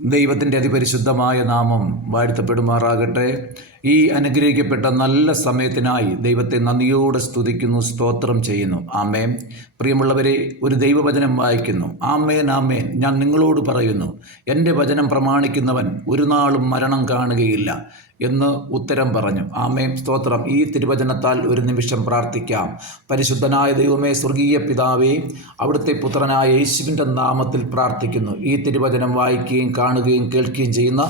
ദൈവത്തിൻ്റെ അതിപരിശുദ്ധമായ നാമം വാഴ്ത്തപ്പെടുമാറാകട്ടെ. ഈ അനുഗ്രഹിക്കപ്പെട്ട നല്ല സമയത്തിനായി ദൈവത്തെ നന്ദിയോടെ സ്തുതിക്കുന്നു, സ്തോത്രം ചെയ്യുന്നു. ആമേൻ. പ്രിയമുള്ളവരെ, ഒരു ദൈവവചനം വായിക്കുന്നു. ആമേൻ ആമേൻ, ഞാൻ നിങ്ങളോട് പറയുന്നു, എൻ്റെ വചനം പ്രമാണിക്കുന്നവൻ ഒരു നാളും മരണം കാണുകയില്ല എന്ന് ഉത്തരം പറഞ്ഞു. ആമേൻ, സ്തോത്രം. ഈ തിരുവചനത്താൽ ഒരു നിമിഷം പ്രാർത്ഥിക്കാം. പരിശുദ്ധനായ ദൈവമേ, സ്വർഗീയ പിതാവേ, അവിടുത്തെ പുത്രനായ യേശുവിൻ്റെ നാമത്തിൽ പ്രാർത്ഥിക്കുന്നു. ഈ തിരുവചനം വായിക്കുകയും കാണുകയും കേൾക്കുകയും ചെയ്യുന്ന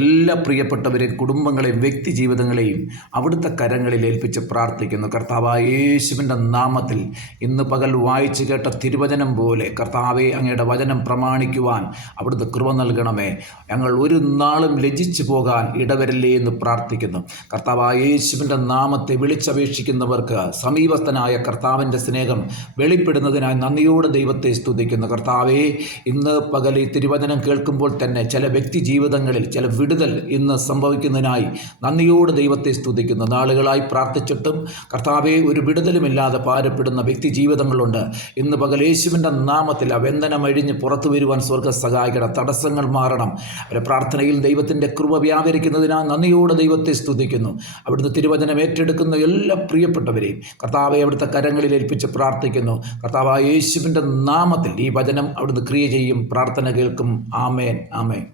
എല്ലാ പ്രിയപ്പെട്ടവരെയും കുടുംബങ്ങളെയും വ്യക്തി ജീവിതങ്ങളെയും അവിടുത്തെ കരങ്ങളിൽ ഏൽപ്പിച്ച് പ്രാർത്ഥിക്കുന്നു. കർത്താവായ യേശുവിൻ്റെ നാമത്തിൽ ഇന്ന് പകൽ വായിച്ചു കേട്ട തിരുവചനം പോലെ കർത്താവെ, അങ്ങയുടെ വചനം പ്രമാണിക്കുവാൻ അവിടുത്തെ കൃപ നൽകണമേ. ഞങ്ങൾ ഒരു നാളും ലജ്ജിച്ചു പോകാൻ ഇടവരില്ലേ എന്ന് പ്രാർത്ഥിക്കുന്നു. കർത്താവായ യേശുവിൻ്റെ നാമത്തെ വിളിച്ചപേക്ഷിക്കുന്നവർക്ക് സമീപസ്ഥനായ കർത്താവിൻ്റെ സ്നേഹം വെളിപ്പെടുന്നതിനായി നന്ദിയോടെ ദൈവത്തെ സ്തുതിക്കുന്നു. കർത്താവെ, ഇന്ന് പകൽ ഈ തിരുവചനം കേൾക്കുമ്പോൾ തന്നെ ചില വ്യക്തി ജീവിതങ്ങളിൽ ചില വിടുതൽ ഇന്ന് സംഭവിക്കുന്നതിനായി നന്ദിയോടെ ദൈവത്തെ സ്തുതിക്കുന്നു. നാളുകളായി പ്രാർത്ഥിച്ചിട്ടും കർത്താവെ, ഒരു വിടുതലുമില്ലാതെ ഭാരപ്പെടുന്ന വ്യക്തി ജീവിതങ്ങളുണ്ട്. ഇന്ന് പകൽ യേശുവിൻ്റെ നാമത്തിൽ ആ ബന്ധനം അഴിഞ്ഞ് പുറത്തു വരുവാൻ സ്വർഗ്ഗം സഹായിക്കണം. തടസ്സങ്ങൾ മാറണം. അവരെ പ്രാർത്ഥനയിൽ ദൈവത്തിൻ്റെ കൃപ വ്യാപരിക്കുന്നതിനായി നന്ദിയോടെ ദൈവത്തെ സ്തുതിക്കുന്നു. അവിടുന്ന് തിരുവചനം ഏറ്റെടുക്കുന്ന എല്ലാ പ്രിയപ്പെട്ടവരെയും കർത്താവെ അവിടുത്തെ കരങ്ങളിൽ ഏൽപ്പിച്ച് പ്രാർത്ഥിക്കുന്നു. കർത്താവായ യേശുവിൻ്റെ നാമത്തിൽ ഈ വചനം അവിടുന്ന് ക്രിയ ചെയ്യും. പ്രാർത്ഥന കേൾക്കും. ആമേൻ ആമേൻ.